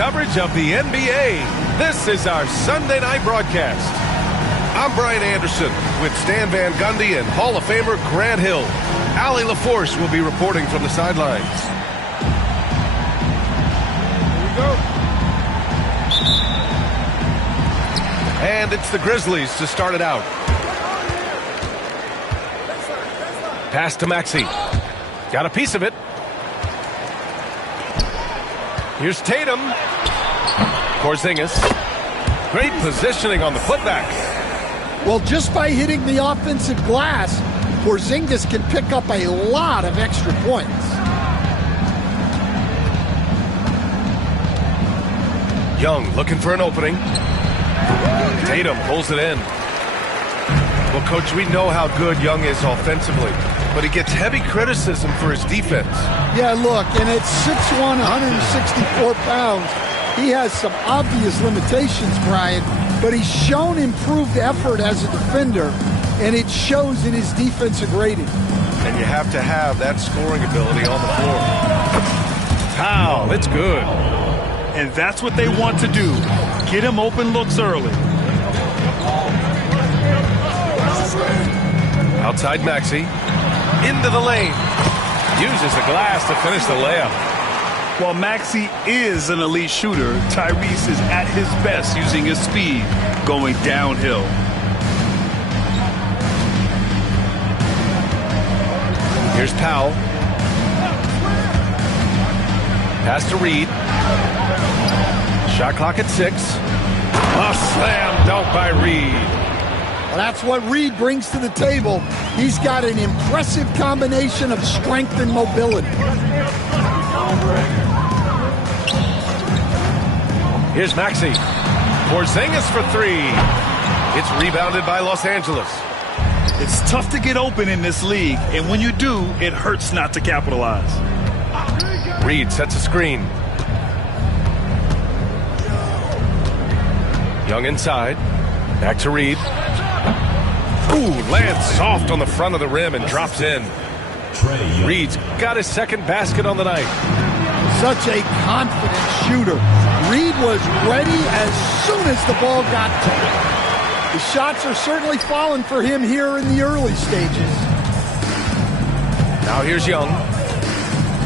coverage of the NBA. This is our Sunday night broadcast. I'm Brian Anderson with Stan Van Gundy and Hall of Famer Grant Hill. Allie LaForce will be reporting from the sidelines. Here we go. And it's the Grizzlies to start it out. Pass to Maxey. Got a piece of it. Here's Tatum. Porzingis. Great positioning on the putback. Well, just by hitting the offensive glass, Porzingis can pick up a lot of extra points. Young looking for an opening. Tatum pulls it in. Well, Coach, we know how good Young is offensively, but he gets heavy criticism for his defense. Yeah, look, and at 6'1", 164 pounds, he has some obvious limitations, Brian, but he's shown improved effort as a defender, and it shows in his defensive rating. And you have to have that scoring ability on the floor. Foul, it's good. And that's what they want to do. Get him open looks early. Outside Maxey. Into the lane. Uses the glass to finish the layup. While Maxey is an elite shooter, Tyrese is at his best using his speed going downhill. Here's Powell. Pass to Reed. Shot clock at 6. A slam dunk by Reed. Well, that's what Reed brings to the table. He's got an impressive combination of strength and mobility. Here's Maxey. Porzingis for 3. It's rebounded by Los Angeles. It's tough to get open in this league, and when you do, it hurts not to capitalize. Reed sets a screen. Young inside. Back to Reed. Ooh, lands soft on the front of the rim and drops in. Reed's got his second basket on the night. Such a confident shooter. Reed was ready as soon as the ball got to him. The shots are certainly falling for him here in the early stages. Now here's Young.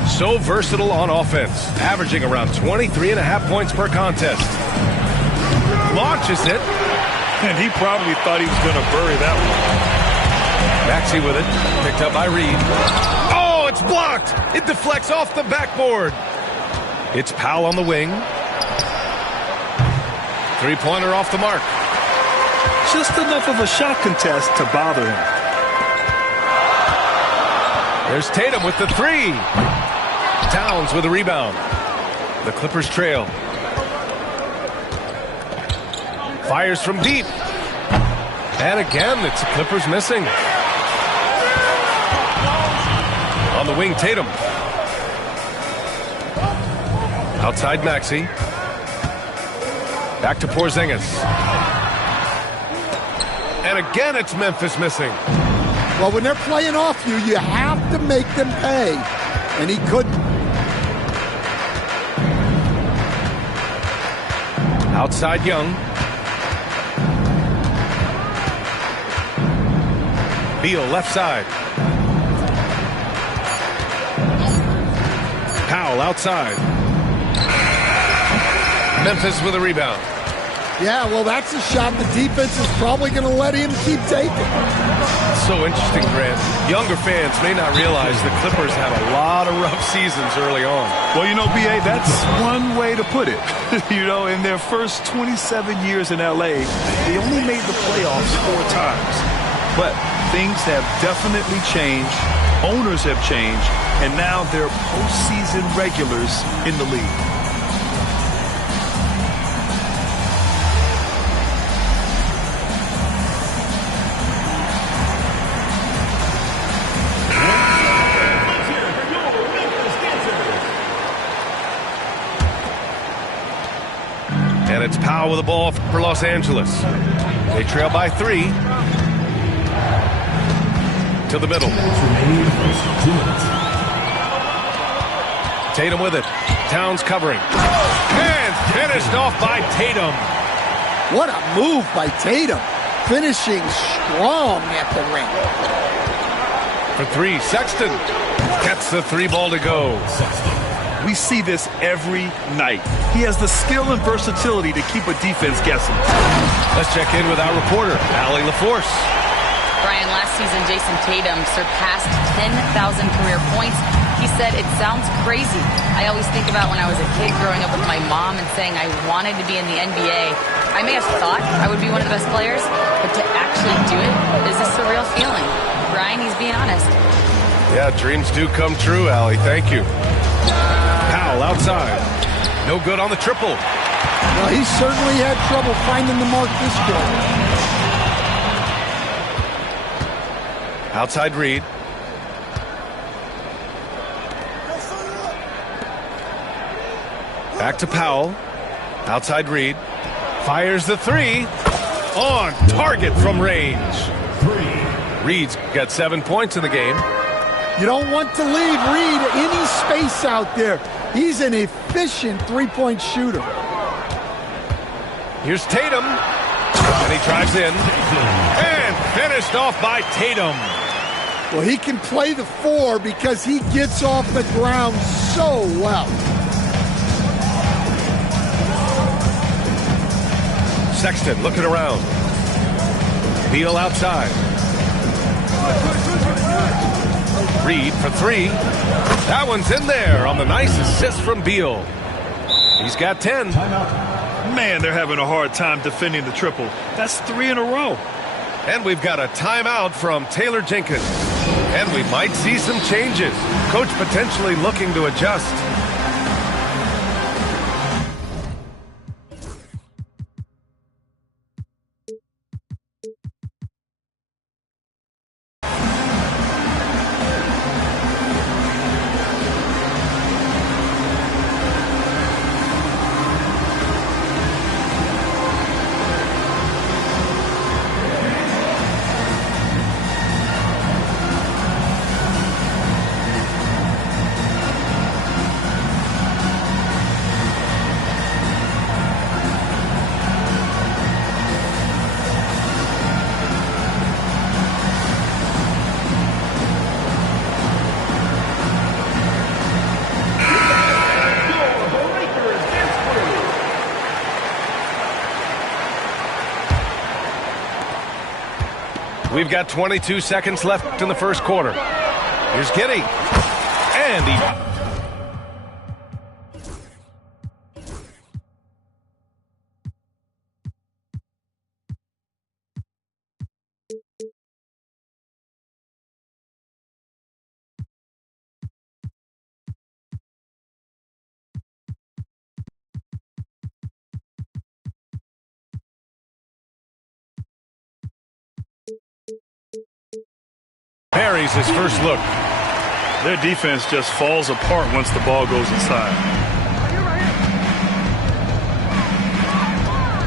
So versatile on offense, averaging around 23.5 points per contest. Launches it. And he probably thought he was going to bury that one. Maxey with it. Picked up by Reed. Oh, it's blocked. It deflects off the backboard. It's Powell on the wing. Three-pointer off the mark. Just enough of a shot contest to bother him. There's Tatum with the 3. Towns with a rebound. The Clippers trail. Fires from deep. And again, it's the Clippers missing. On the wing, Tatum. Outside Maxey. Back to Porzingis. And again, it's Memphis missing. Well, when they're playing off you, you have to make them pay. And he couldn't. Outside Young. Beal left side. Powell outside. Memphis with a rebound. Yeah, well, that's a shot the defense is probably going to let him keep taking. So interesting, Grant. Younger fans may not realize the Clippers had a lot of rough seasons early on. Well, you know, B.A., that's one way to put it. You know, in their first 27 years in L.A., they only made the playoffs 4 times. But things have definitely changed. Owners have changed. And now they're postseason regulars in the league. And it's Powell with the ball for Los Angeles. They trail by 3. To the middle. Tatum with it. Towns covering. And finished off by Tatum. What a move by Tatum. Finishing strong at the ring. For three, Sexton gets the three ball to go. We see this every night. He has the skill and versatility to keep a defense guessing. Let's check in with our reporter, Allie LaForce. Brian, last season, Jason Tatum surpassed 10,000 career points. He said, "It sounds crazy. I always think about when I was a kid growing up with my mom and saying I wanted to be in the NBA. I may have thought I would be one of the best players, but to actually do it is a surreal feeling." Brian, he's being honest. Yeah, dreams do come true, Allie. Thank you. Powell outside. No good on the triple. Well, he certainly had trouble finding the mark this quarter. Outside Reed. Back to Powell. Outside Reed. Fires the three. On target from range. Reed's got 7 points in the game. You don't want to leave Reed any space out there. He's an efficient three-point shooter. Here's Tatum. And he drives in. And finished off by Tatum. Well, he can play the four because he gets off the ground so well. Sexton looking around. Beal outside. Reed for three. That one's in there on the nice assist from Beal. He's got 10. Man, they're having a hard time defending the triple. That's 3 in a row. And we've got a timeout from Taylor Jenkins. And we might see some changes. Coach potentially looking to adjust. We've got 22 seconds left in the first quarter. Here's Giddey. And he... buries his first look. Their defense just falls apart once the ball goes inside.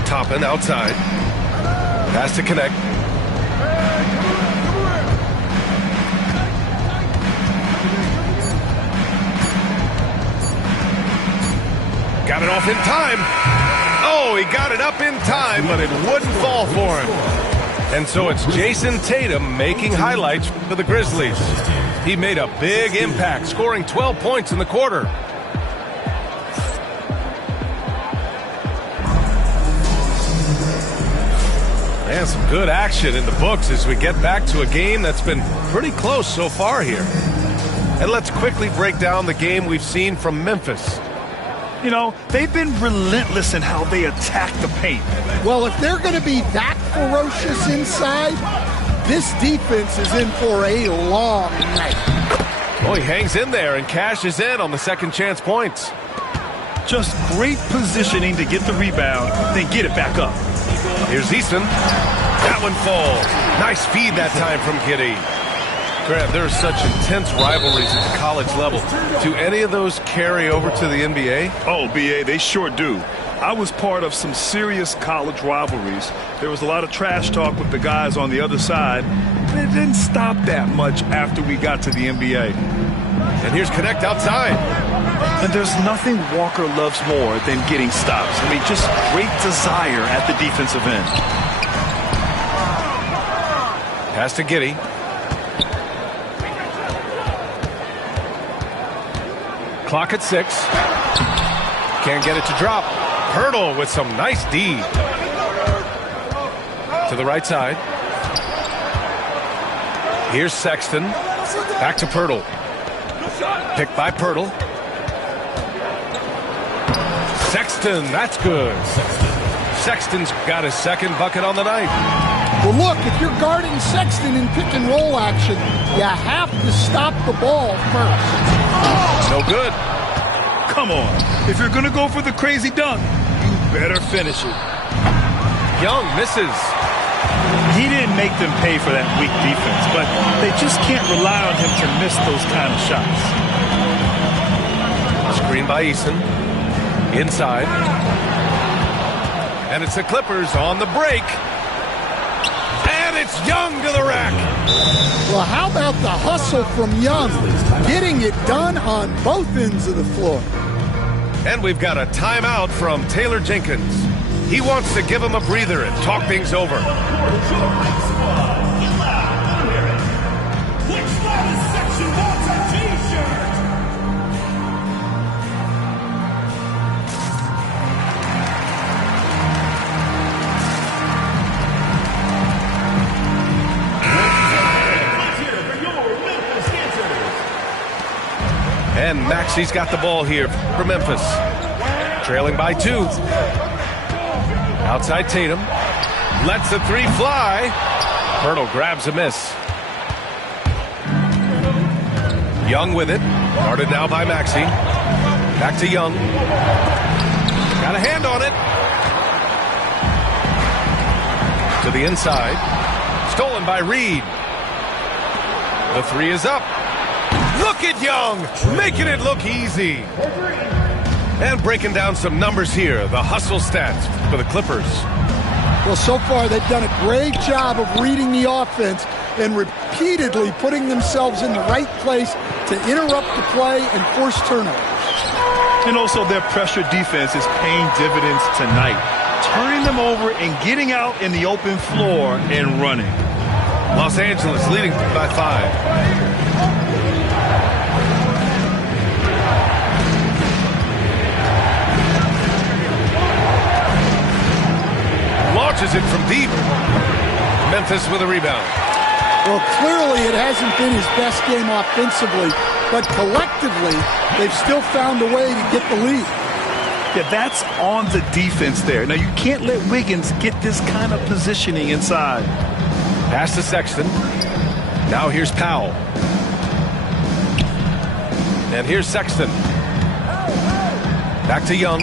Toppin outside. Pass to connect. Got it off in time. Oh, he got it up in time, but it wouldn't fall for him. And so it's Jason Tatum making highlights for the Grizzlies. He made a big impact, scoring 12 points in the quarter. And some good action in the books as we get back to a game that's been pretty close so far here. And let's quickly break down the game we've seen from Memphis. You know, they've been relentless in how they attack the paint. Well, if they're going to be that ferocious inside, this defense is in for a long night. Oh, he hangs in there and cashes in on the second chance points. Just great positioning to get the rebound, then get it back up. Here's Easton. That one falls. Nice feed that time from Giddey. Grant, there are such intense rivalries at the college level. Do any of those carry over to the NBA? Oh, B.A., they sure do. I was part of some serious college rivalries. There was a lot of trash talk with the guys on the other side, and it didn't stop that much after we got to the NBA. And here's Connect outside. And there's nothing Walker loves more than getting stops. I mean, just great desire at the defensive end. Pass to Giddey. Clock at 6. Can't get it to drop. Hurdle with some nice D. To the right side. Here's Sexton. Back to Pirtle. Picked by Pirtle. Sexton, that's good. Sexton's got his second bucket on the night. Well, look, if you're guarding Sexton in pick and roll action, you have to stop the ball first. No good. Come on. If you're going to go for the crazy dunk, you better finish it. Young misses. He didn't make them pay for that weak defense, but they just can't rely on him to miss those kind of shots. Screen by Eason. Inside. And it's the Clippers on the break. And it's Young to the rack. Well, how about the hustle from Young? Getting it done on both ends of the floor. And we've got a timeout from Taylor Jenkins. He wants to give him a breather and talk things over. And Maxi's got the ball here for Memphis. Trailing by 2. Outside Tatum. Lets the 3 fly. Pirtle grabs a miss. Young with it. Guarded now by Maxi. Back to Young. Got a hand on it. To the inside. Stolen by Reed. The 3 is up. Look at Young, making it look easy. And breaking down some numbers here, the hustle stats for the Clippers. Well, so far they've done a great job of reading the offense and repeatedly putting themselves in the right place to interrupt the play and force turnovers. And also their pressure defense is paying dividends tonight, turning them over and getting out in the open floor and running. Los Angeles leading by 5. Launches it from deep. Memphis with a rebound. Well, clearly it hasn't been his best game offensively, but collectively they've still found a way to get the lead. Yeah, that's on the defense there. Now, you can't let Wiggins get this kind of positioning inside. Pass to Sexton. Now here's Powell. And here's Sexton. Back to Young.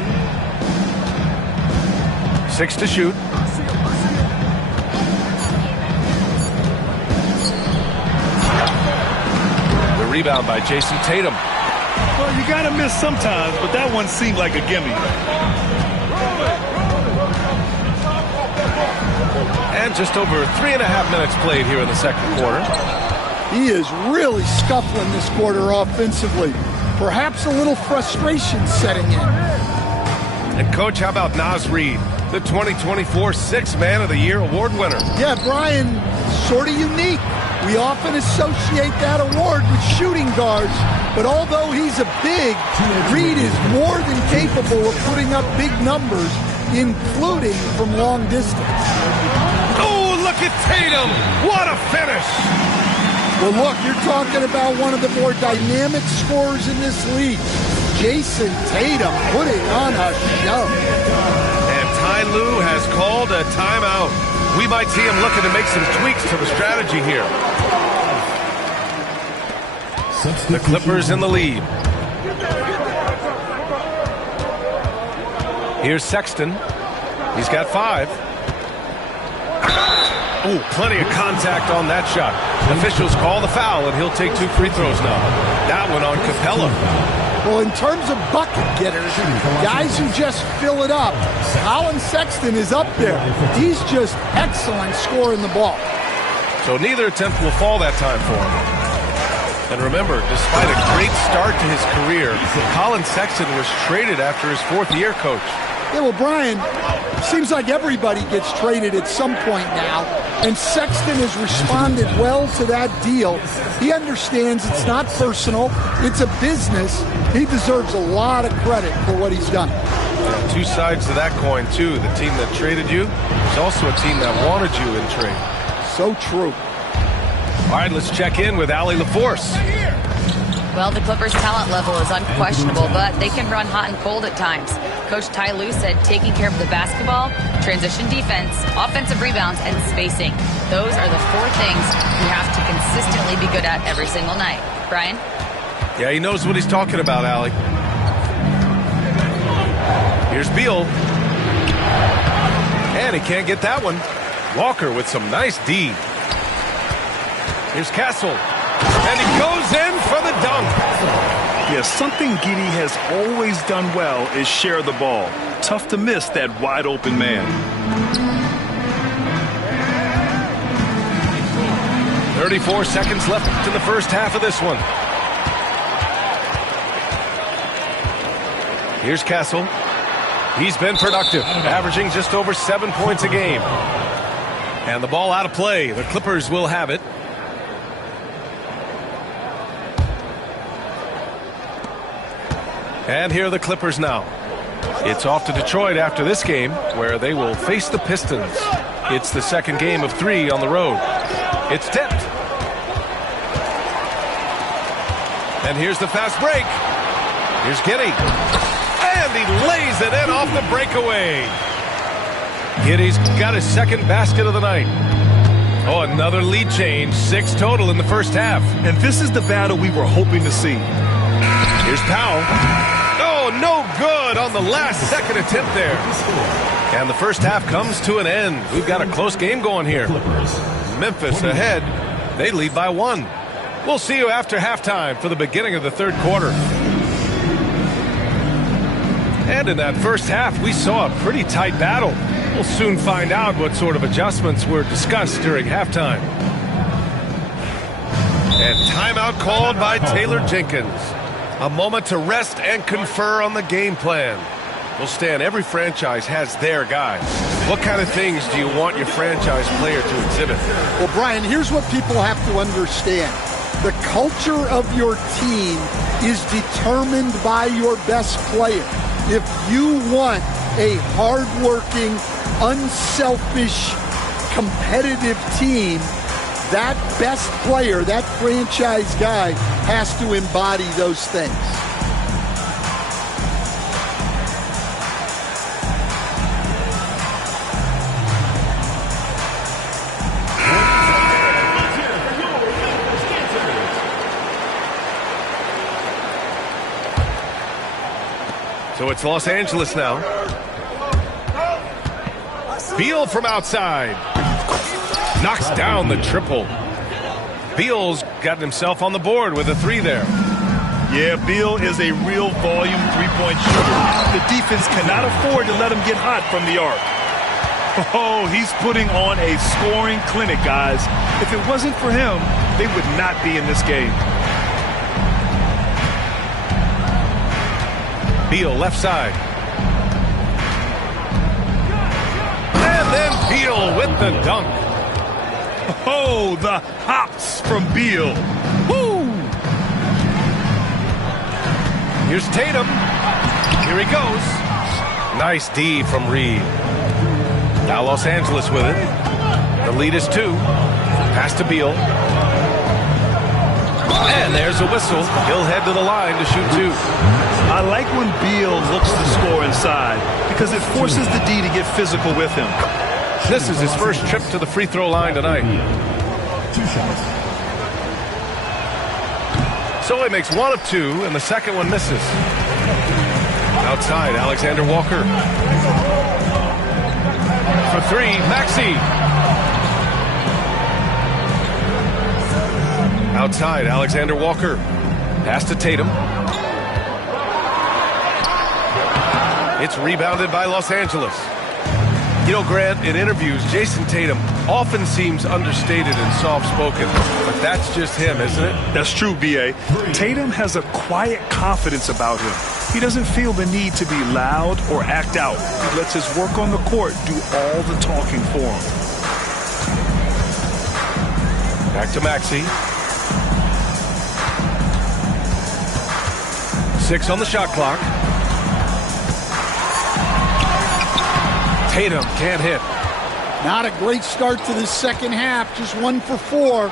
6 to shoot. The rebound by Jason Tatum. Well, you got to miss sometimes, but that one seemed like a gimme. And just over 3.5 minutes played here in the second quarter. He is really scuffling this quarter offensively. Perhaps a little frustration setting in. And, Coach, how about Naz Reid, the 2024 Sixth Man of the Year award winner? Yeah, Brian, sort of unique. We often associate that award with shooting guards, but although he's a big, Reid is more than capable of putting up big numbers, including from long distance. Oh, look at Tatum! What a finish! Well, look, you're talking about one of the more dynamic scorers in this league. Jason Tatum putting on a show. And Ty Lue has called a timeout. We might see him looking to make some tweaks to the strategy here. The Clippers in the lead. Here's Sexton. He's got 5. Oh, plenty of contact on that shot. Officials call the foul, and he'll take 2 free throws now. That one on Capella. Well, in terms of bucket getters, guys who just fill it up, Colin Sexton is up there. He's just excellent scoring the ball. So neither attempt will fall that time for him. And remember, despite a great start to his career, Colin Sexton was traded after his 4th year, Coach. Yeah, well, Brian, seems like everybody gets traded at some point now, and Sexton has responded well to that deal. He understands it's not personal, it's a business. He deserves a lot of credit for what he's done. Yeah, 2 sides to that coin, too. The team that traded you is also a team that wanted you in trade. So true. All right, let's check in with Allie LaForce. Well, the Clippers' talent level is unquestionable, but they can run hot and cold at times. Coach Ty Lue said taking care of the basketball, transition defense, offensive rebounds, and spacing. Those are the 4 things you have to consistently be good at every single night. Brian? Yeah, he knows what he's talking about, Allie. Here's Beal. And he can't get that one. Walker with some nice D. Here's Castle. And he goes in for the dunk. Yeah, something Giddey has always done well is share the ball. Tough to miss that wide open man. 34 seconds left in the first half of this one. Here's Castle. He's been productive, averaging just over 7 points a game. And the ball out of play. The Clippers will have it. And here are the Clippers now. It's off to Detroit after this game, where they will face the Pistons. It's the second game of 3 on the road. It's tipped. And here's the fast break. Here's Giddey. And he lays it in off the breakaway. Giddey's got his 2nd basket of the night. Oh, another lead change. 6 total in the first half. And this is the battle we were hoping to see. Here's Powell. Oh, no good on the last second attempt there. And the first half comes to an end. We've got a close game going here. Memphis ahead. They lead by 1. We'll see you after halftime for the beginning of the 3rd quarter. And in that first half, we saw a pretty tight battle. We'll soon find out what sort of adjustments were discussed during halftime. And timeout called by Taylor Jenkins. A moment to rest and confer on the game plan. Well, Stan, every franchise has their guy. What kind of things do you want your franchise player to exhibit? Well, Brian, here's what people have to understand. The culture of your team is determined by your best player. If you want a hardworking, unselfish, competitive team, that best player, that franchise guy, has to embody those things. So it's Los Angeles now. Beal from outside. Knocks down the triple. Beal's gotten himself on the board with a 3 there. Yeah, Beal is a real volume 3-point shooter. The defense cannot afford to let him get hot from the arc. Oh, he's putting on a scoring clinic, guys. If it wasn't for him, they would not be in this game. Beal left side. And then Beal with the dunk. Oh, the hops from Beal. Woo! Here's Tatum. Here he goes. Nice D from Reed. Now Los Angeles with it. The lead is 2. Pass to Beal. And there's a whistle. He'll head to the line to shoot 2. I like when Beal looks to score inside because it forces the D to get physical with him. This is his first trip to the free throw line tonight. 2 shots. So he makes 1 of 2, and the second one misses. Outside, Alexander Walker. For 3, Maxey. Outside, Alexander Walker. Pass to Tatum. It's rebounded by Los Angeles. You know, Grant, in interviews, Jason Tatum often seems understated and soft-spoken, but that's just him, isn't it? That's true, B.A. Tatum has a quiet confidence about him. He doesn't feel the need to be loud or act out. He lets his work on the court do all the talking for him. Back to Maxey. 6 on the shot clock. Tatum can't hit. Not a great start to the second half, just 1 for 4.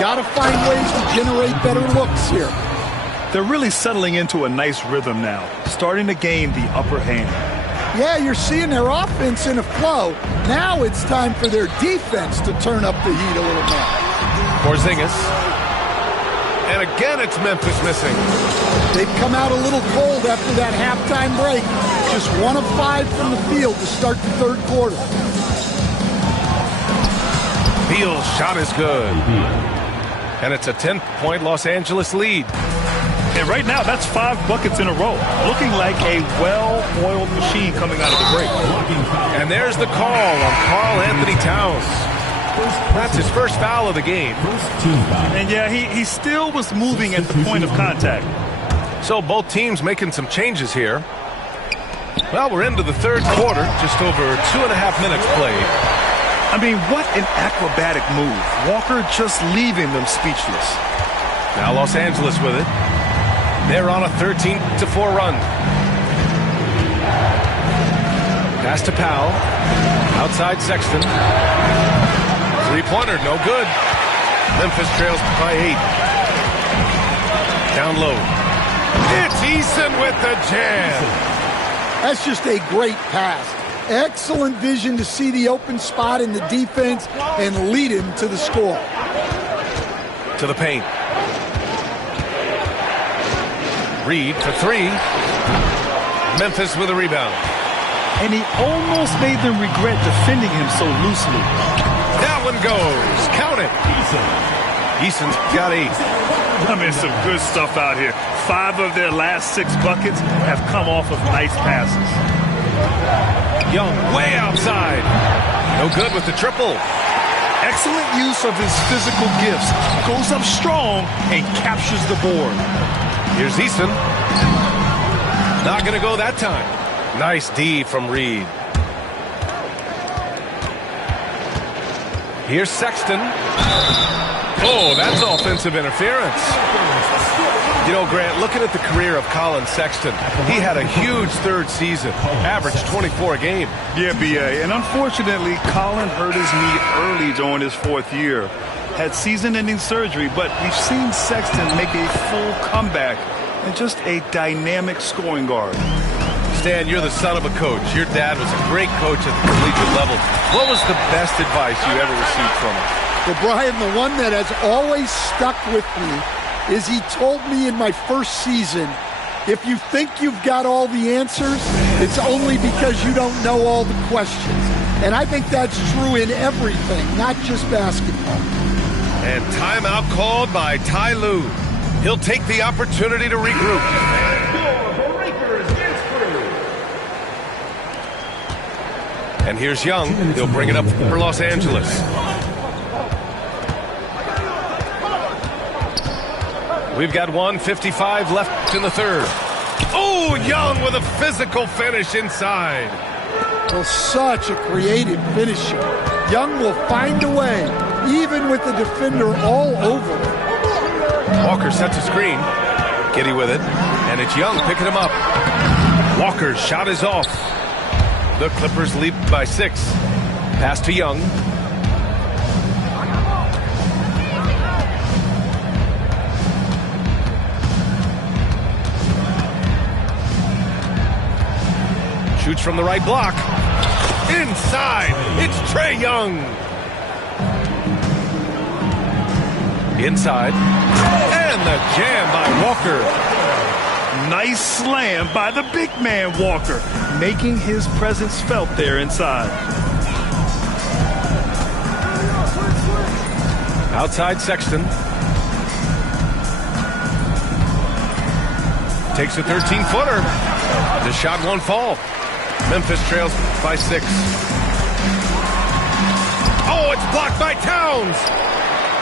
Got to find ways to generate better looks here. They're really settling into a nice rhythm now, starting to gain the upper hand. Yeah, you're seeing their offense in a flow. Now it's time for their defense to turn up the heat a little more. Porzingis. And again, it's Memphis missing. They've come out a little cold after that halftime break. Just 1 of 5 from the field to start the third quarter. Beal's shot is good. And it's a 10-point Los Angeles lead. And right now, that's 5 buckets in a row. Looking like a well-oiled machine coming out of the break. And there's the call on Karl Anthony Towns. That's his first foul of the game. And yeah, he still was moving at the point of contact. So both teams making some changes here. Well, we're into the third quarter, just over 2.5 minutes played. I mean, what an acrobatic move. Walker just leaving them speechless. Now Los Angeles with it. They're on a 13-4 run. Pass to Powell. Outside Sexton. Three-pointer, no good. Memphis trails by 8. Down low. It's Eason with the jam. That's just a great pass. Excellent vision to see the open spot in the defense and lead him to the score. To the paint. Reed for 3. Memphis with a rebound. And he almost made them regret defending him so loosely. That one goes. Count it. Eason's got 8. I mean, some good stuff out here. 5 of their last 6 buckets have come off of nice passes. Young way outside. No good with the triple. Excellent use of his physical gifts. Goes up strong and captures the board. Here's Eason. Not going to go that time. Nice D from Reed. Here's Sexton. Oh, that's offensive interference. You know, Grant, looking at the career of Colin Sexton, he had a huge third season, averaged 24 a game. Yeah, B.A., and unfortunately, Colin hurt his knee early during his 4th year. Had season-ending surgery, but we've seen Sexton make a full comeback and just a dynamic scoring guard. Stan, you're the son of a coach. Your dad was a great coach at the collegiate level. What was the best advice you ever received from him? Well, Brian, the one that has always stuck with me is he told me in my first season, if you think you've got all the answers, it's only because you don't know all the questions. And I think that's true in everything, not just basketball. And timeout called by Ty Lue. He'll take the opportunity to regroup. And here's Young. He'll bring it up for Los Angeles. We've got 1:55 left in the third. Oh, Young with a physical finish inside. Well, such a creative finisher. Young will find a way, even with the defender all over him. Walker sets a screen. Giddy with it. And it's Young picking him up. Walker's shot is off. The Clippers lead by 6. Pass to Young. Shoots from the right block. Inside. It's Trae Young. Inside. And the jam by Walker. Nice slam by the big man, Walker, making his presence felt there inside. Outside Sexton. Takes a 13-footer. The shot won't fall. Memphis trails by 6. Oh, it's blocked by Towns.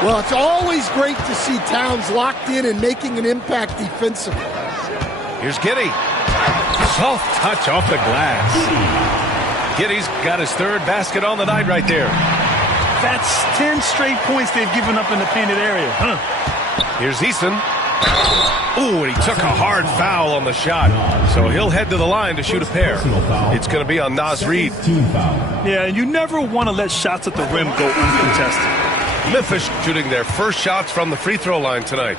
Well, it's always great to see Towns locked in and making an impact defensively. Here's Giddey. Soft touch off the glass. Giddey's got his third basket on the night right there. That's 10 straight points they've given up in the painted area. Here's Eason. Ooh, and he took a hard foul on the shot. So he'll head to the line to shoot a pair. It's going to be on Naz Reid. Yeah, you never want to let shots at the rim go uncontested. Memphis shooting their first shots from the free throw line tonight.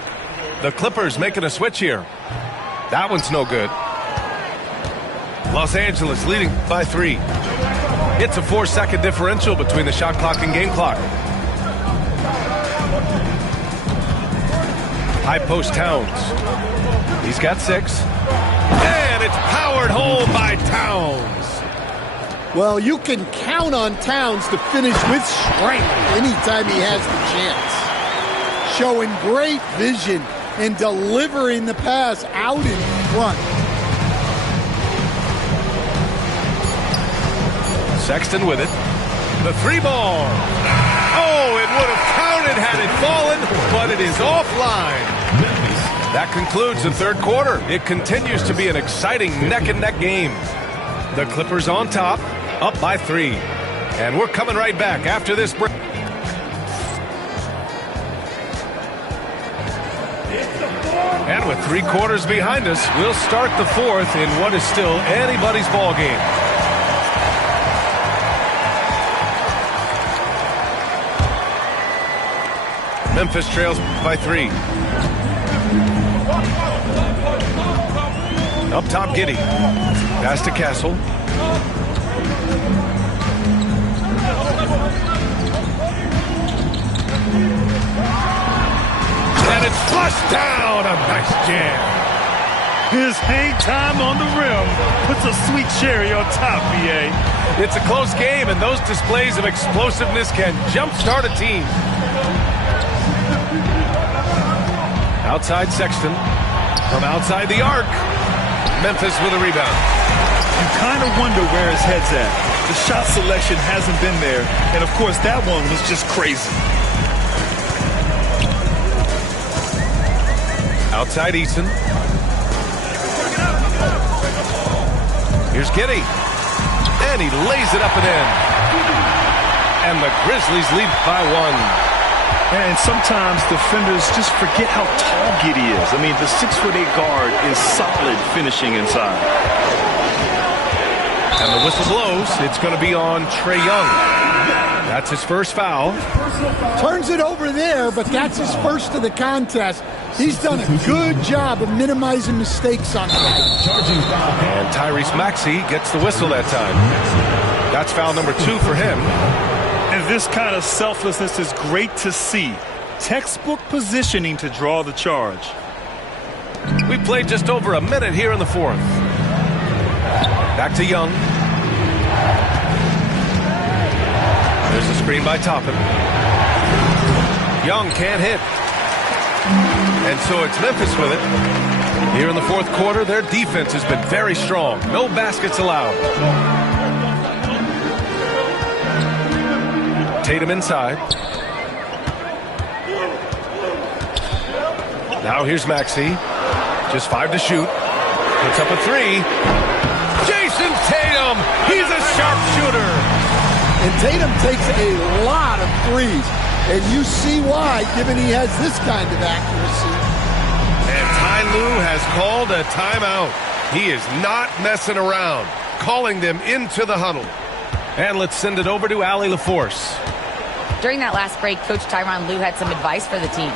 The Clippers making a switch here. That one's no good. Los Angeles leading by 3. It's a 4-second differential between the shot clock and game clock. High post Towns. He's got 6. And it's powered home by Towns. Well, you can count on Towns to finish with strength anytime he has the chance. Showing great vision and delivering the pass out in front. Sexton with it. The 3-ball. Oh, it would have counted had it fallen, but it is offline. That concludes the third quarter. It continues to be an exciting neck-and-neck game. The Clippers on top, up by 3. And we're coming right back after this break. And with 3 quarters behind us, we'll start the fourth in what is still anybody's ball game. Memphis trails by 3. Up top, Giddey. Pass to Castle. And it's flushed down. A nice jam. His hang time on the rim puts a sweet cherry on top, BA. It's a close game, and those displays of explosiveness can jumpstart a team. Outside Sexton. From outside the arc. Memphis with a rebound. You kind of wonder where his head's at. The shot selection hasn't been there. And, of course, that one was just crazy. Outside Eason. Here's Giddey. And he lays it up and in. And the Grizzlies lead by 1. And sometimes defenders just forget how tall Giddey is. I mean, the 6'8" guard is solid finishing inside. And the whistle blows. It's going to be on Trae Young. That's his first foul. Turns it over there, but that's his first of the contest. He's done a good job of minimizing mistakes on the night. And Tyrese Maxey gets the whistle that time. That's foul number 2 for him. And this kind of selflessness is great to see. Textbook positioning to draw the charge. We played just over a minute here in the fourth. Back to Young. There's a screen by Toppin. Young can't hit. And so it's Memphis with it. Here in the fourth quarter, their defense has been very strong. No baskets allowed. Tatum inside. Now here's Maxey. Just 5 to shoot. Puts up a 3. Jason Tatum! He's a sharpshooter! And Tatum takes a lot of threes. And you see why, given he has this kind of accuracy. And Ty Lue has called a timeout. He is not messing around. Calling them into the huddle. And let's send it over to Allie LaForce. During that last break, Coach Tyronn Lue had some advice for the team.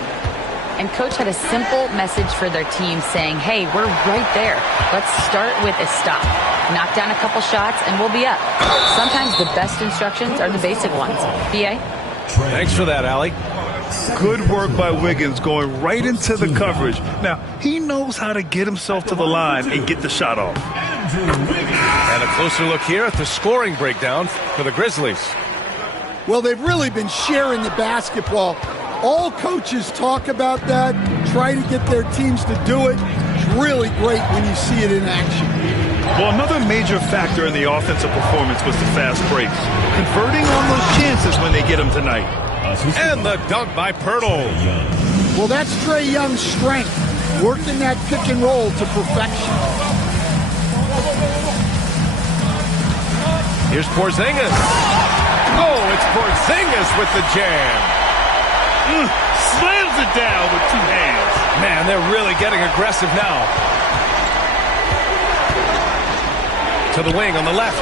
And Coach had a simple message for their team saying, hey, we're right there. Let's start with a stop. Knock down a couple shots, and we'll be up. Sometimes the best instructions are the basic ones. B.A.? Thanks for that, Allie. Good work by Wiggins going right into the coverage. Now, he knows how to get himself to the line and get the shot off. And a closer look here at the scoring breakdown for the Grizzlies. Well, they've really been sharing the basketball. All coaches talk about that, try to get their teams to do it. It's really great when you see it in action. Well, another major factor in the offensive performance was the fast breaks. Converting on those chances when they get them tonight. And the dunk by Pirtle. Well, that's Trae Young's strength, working that pick and roll to perfection. Here's Porzingis. Oh, it's Porzingis with the jam. Slams it down with two hands. Man, they're really getting aggressive now. To the wing on the left.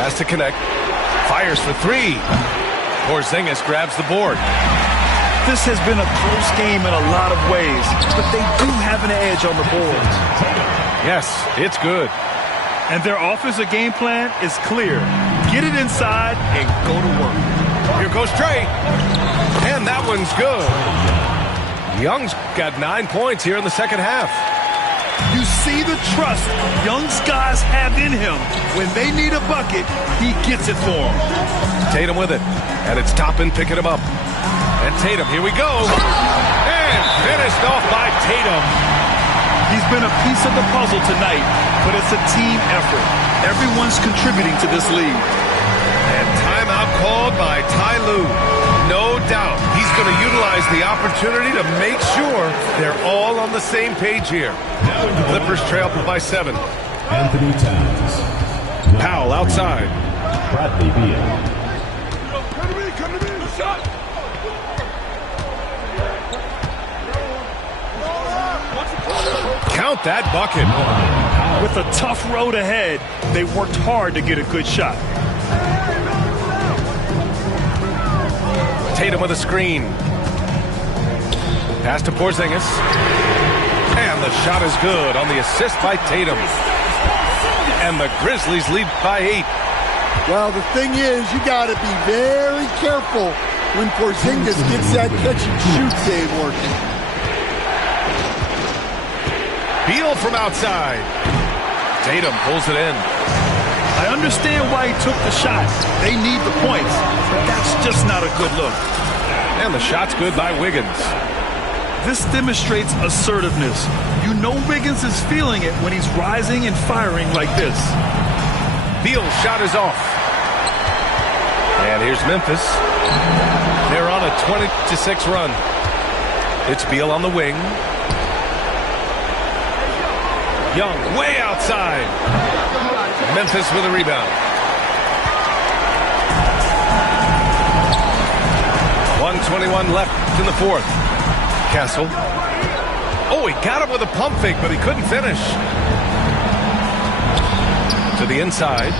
Has to connect. Fires for three. Porzingis grabs the board. This has been a close game in a lot of ways, but they do have an edge on the boards. Yes, it's good. And their offensive game plan is clear. Get it inside and go to work. Here goes Trae. And that one's good. Young's got 9 points here in the second half. You see the trust Young's guys have in him. When they need a bucket, he gets it for them. Tatum with it. And it's Toppin picking him up. And Tatum, here we go. And finished off by Tatum. He's been a piece of the puzzle tonight, but it's a team effort. Everyone's contributing to this lead. And timeout called by Ty Lue. No doubt he's going to utilize the opportunity to make sure they're all on the same page here. Clippers trail by 7. Anthony Towns. Powell outside. Bradley Beal. Come to me. Shot. Count that bucket. With a tough road ahead, they worked hard to get a good shot. Tatum with a screen. Pass to Porzingis. And the shot is good on the assist by Tatum. And the Grizzlies lead by 8. Well, the thing is, you got to be very careful when Porzingis gets that catch and shoot game working. Beal from outside. Tatum pulls it in. I understand why he took the shot. They need the points, but that's just not a good look. And the shot's good by Wiggins. This demonstrates assertiveness. You know Wiggins is feeling it when he's rising and firing like this. Beal's shot is off. And here's Memphis. They're on a 20-6 run. It's Beal on the wing. Young way outside. Memphis with a rebound. 1:21 left in the fourth. Castle. Oh, he got him with a pump fake, but he couldn't finish. To the inside.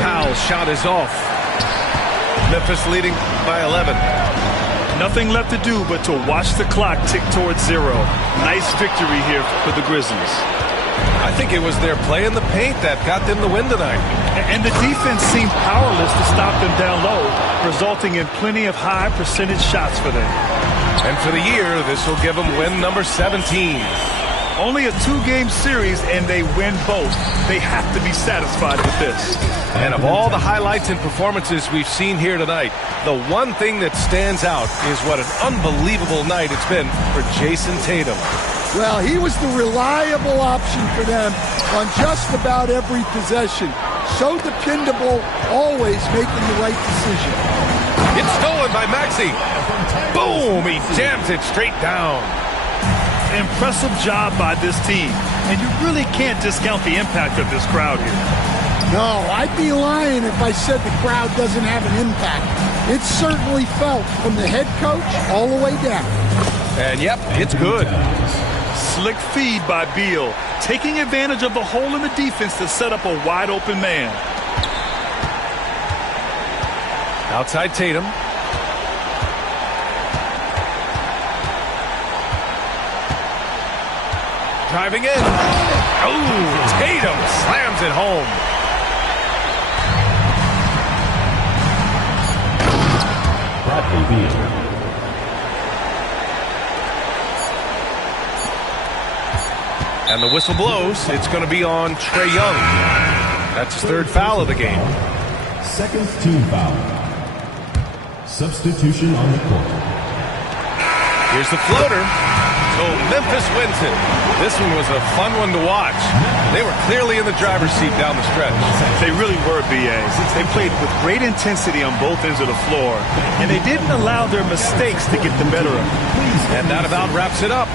Powell's shot is off. Memphis leading by 11. Nothing left to do but to watch the clock tick towards 0. Nice victory here for the Grizzlies. I think it was their play in the paint that got them the win tonight. And the defense seemed powerless to stop them down low, resulting in plenty of high percentage shots for them. And for the year, this will give them win number 17. Only a 2-game series, and they win both. They have to be satisfied with this. And of all the highlights and performances we've seen here tonight, the one thing that stands out is what an unbelievable night it's been for Jason Tatum. Well, he was the reliable option for them on just about every possession. So dependable, always making the right decision. It's stolen by Maxey. Boom! He jams it straight down. Impressive job by this team. And you really can't discount the impact of this crowd here. No, I'd be lying if I said the crowd doesn't have an impact. It's certainly felt from the head coach all the way down. And yep, it's good. Slick feed by Beal, taking advantage of the hole in the defense to set up a wide open man. Outside Tatum. Driving in. Oh, Tatum slams it home. Bradley Beal. And the whistle blows. It's going to be on Trae Young. That's his third foul of the game. Second team foul. Substitution on the court. Here's the floater. So Memphis wins it. This one was a fun one to watch. They were clearly in the driver's seat down the stretch. They really were, B.A. They played with great intensity on both ends of the floor, and they didn't allow their mistakes to get the better of them. And that about wraps it up.